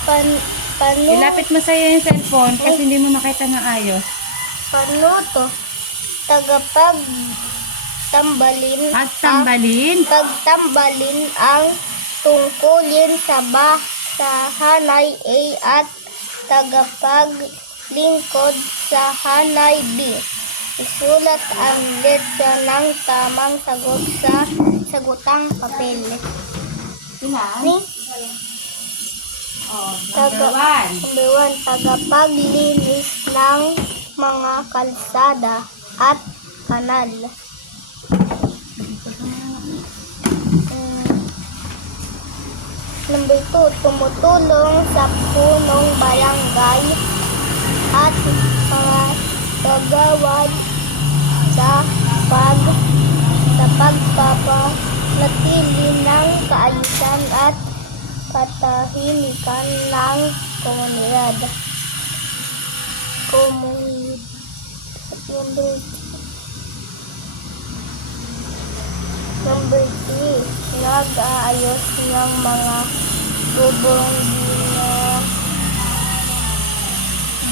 Pan, pano, Ilapit mo sa'yo yung cellphone kasi hindi mo makita ng ayos. pano to? Tagapag tambalin Pagtambalin. pagtambalin ang tungkulin sa hanay A at tagapaglingkod sa hanay B. Isulat ang letra ng tamang sagot sa sagutang papel. Ilan? Ni Oh, number 1. Number 1, tagapaglinis ng mga kalsada at kanal. Number 2, tumutulong sa punong barangay at mga kagawad sa pagpapanatili ng kaayusan at katahimikan ng komunidad. Number 3, nag-aayos ng mga gubong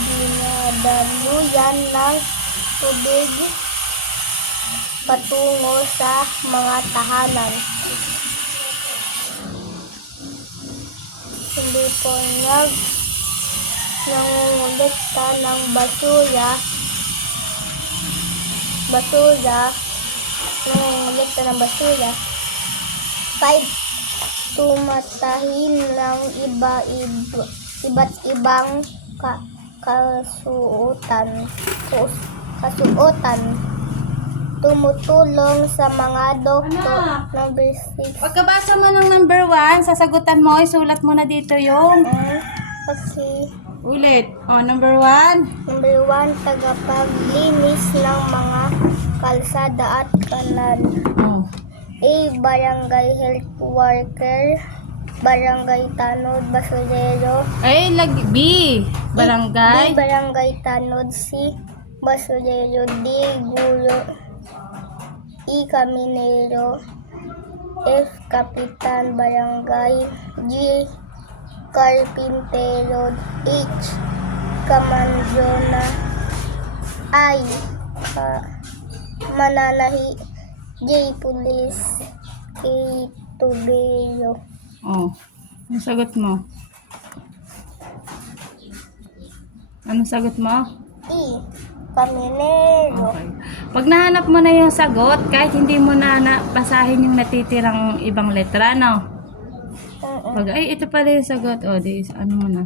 dinadaluyan ng tubig patungo sa mga tahanan. Hindi po nangungulekta ng basura, nangungulekta ng basura. 5, tumatahin ng iba't ibang kasuotan. Tumutulong sa mga doktor. Number 6. Pagkabasa mo ng number 1, sasagutan mo, isulat mo na dito yung Okay. ulit. Oh, number 1. Number 1, tagapaglinis ng mga kalsada at kanal. Oh. A, barangay health worker, barangay tanod, basurero. Ay, B. Barangay. B, barangay tanod. C, basurero. D, guro. E, kaminero. F, kapitan barangay. G, karpintero. H, kamanjona. I, mananahi. J, pulis. K, tubero. Oh. Ano sagot mo? Ano sagot mo? E, kaminero. Okay. Pag nahanap mo na yung sagot, kahit hindi mo na basahin yung natitirang ibang letra, no? Pag, ay, ito pala yung sagot. O, di, ano mo na.